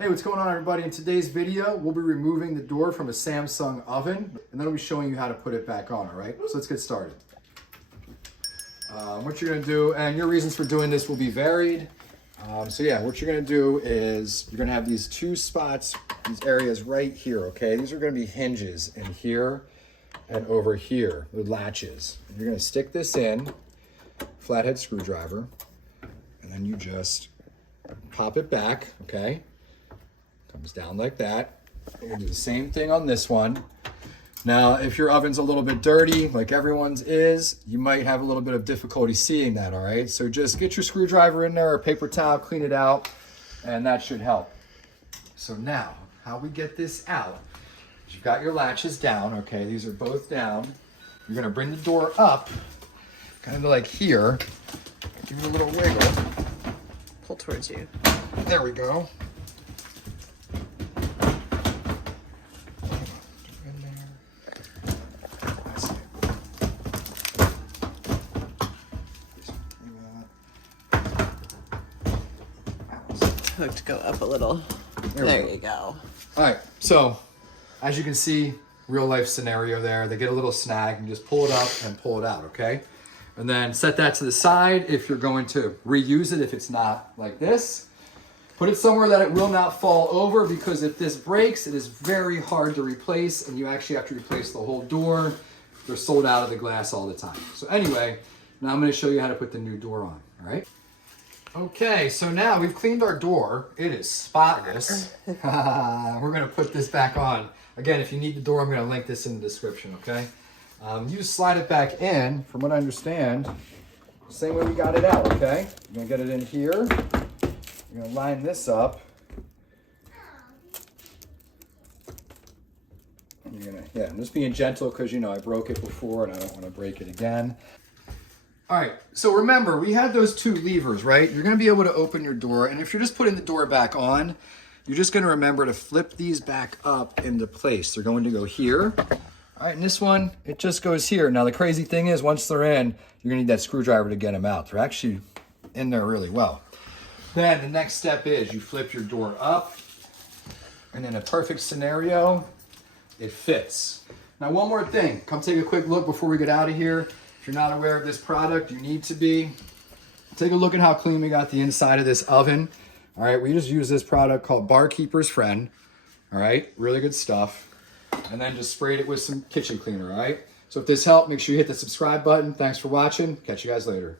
Hey, what's going on everybody? In today's video, we'll be removing the door from a Samsung oven, and then I'll be showing you how to put it back on, all right? So let's get started. What you're gonna do, and your reasons for doing this will be varied. What you're gonna do is, you're gonna have these two spots, these areas right here, okay? These are gonna be hinges in here and over here, the latches. And you're gonna stick this in, flathead screwdriver, and then you just pop it back, okay? Comes down like that. You're gonna do the same thing on this one. Now, if your oven's a little bit dirty, like everyone's is, you might have a little bit of difficulty seeing that, all right? So just get your screwdriver in there or paper towel, clean it out, and that should help. So now, how we get this out, you've got your latches down, okay? These are both down. You're gonna bring the door up, kind of like here. Give it a little wiggle. Pull towards you. There we go. Hooked, go up a little. There you go. All right, so as you can see, real life scenario there. They get a little snag and just pull it up and pull it out, okay? And then set that to the side if you're going to reuse it, if it's not like this. Put it somewhere that it will not fall over, because if this breaks, it is very hard to replace, and you actually have to replace the whole door. They're sold out of the glass all the time. So anyway, now I'm gonna show you how to put the new door on, all right? Okay, so now we've cleaned our door. It is spotless. We're gonna put this back on. Again, if you need the door, I'm gonna link this in the description, okay? You slide it back in, from what I understand, same way we got it out, okay? You're gonna get it in here. You're gonna line this up. And you're gonna, I'm just being gentle because, you know, I broke it before and I don't wanna break it again. All right, so remember, we had those two levers, right? You're gonna be able to open your door, and if you're just putting the door back on, you're just gonna remember to flip these back up into place. They're going to go here. All right, and this one, it just goes here. Now the crazy thing is, once they're in, you're gonna need that screwdriver to get them out. They're actually in there really well. Then the next step is you flip your door up, and in a perfect scenario, it fits. Now one more thing, come take a quick look before we get out of here. If you're not aware of this product, you need to be. Take a look at how clean we got the inside of this oven. All right, we just use this product called Barkeeper's Friend. All right, really good stuff. And then just sprayed it with some kitchen cleaner, all right? So if this helped, make sure you hit the subscribe button. Thanks for watching. Catch you guys later.